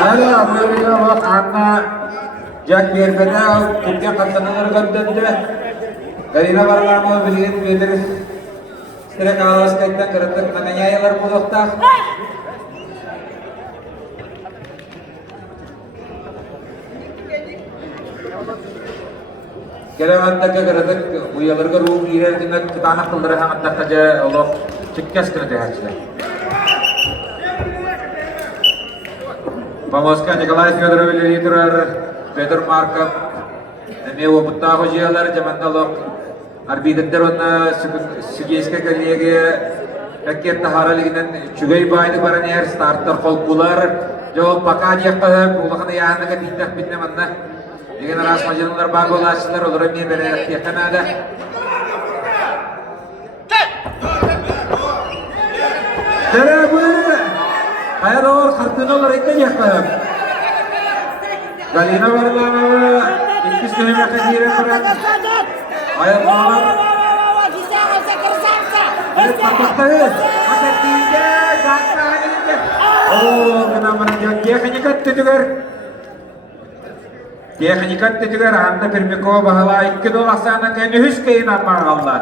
Hala böyle bak anna Jack Berbeda Türkiye kaptanları gönderdi. Galina varlar bilin bilir. Sire kalas kayıttan kırıttık. Namanya yalar bulukta. Keramattakka kırıttık. Bu yalarga ruh girer dinle tutanak kıldırı hamattakkaca olup çıkkes kını tehaçlı. Pamoska Nikolay Fyodorovich Liturar, Petr Markov, ne oputta hocalar zamanda lok arbitrer ona Sugeyska kollega rakyat tahara liginden çugay baydı baran yer starter kolkular jo pakaj yakta bulakana yana ka tindak bitne manna digen ras majanlar bagolaşlar olur mi bere yakana da Tere bu hayal or khartınalar ekten yakta Galina varlar ikisi de yakta giren baran hayal var Patah tiga, gata ini. Oh, kenapa dia kanyikat itu juga. Dia kanyikat itu juga. Anda firmiko bahwa ikut asana kayaknya hus kayak nama Allah.